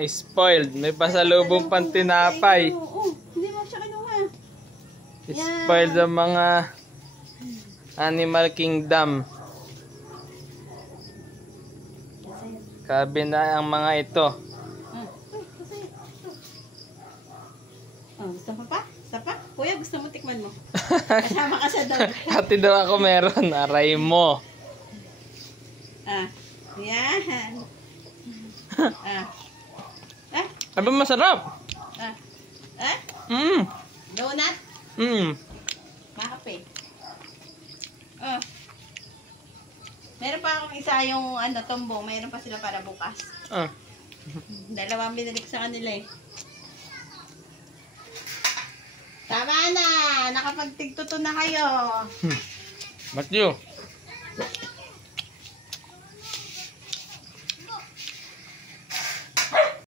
Spoiled. May pasalubong pang tinapay. Oo, hindi mo siya kinuha. Spoiled ang mga Animal Kingdom. Kabi na ang mga ito. Gusto mo pa? Gusto pa? Kuya, gusto mo tikman mo? Kasama ka sa dog. Hati daw ako meron. Aray mo. Yan. Aba masarap. Donut? Makape. Meron pa akong isa yung tumbong. Meron pa sila para bukas. Dalawang binalik sa kanila eh. Tama na! Nakapagtigtuto na kayo. Matthew.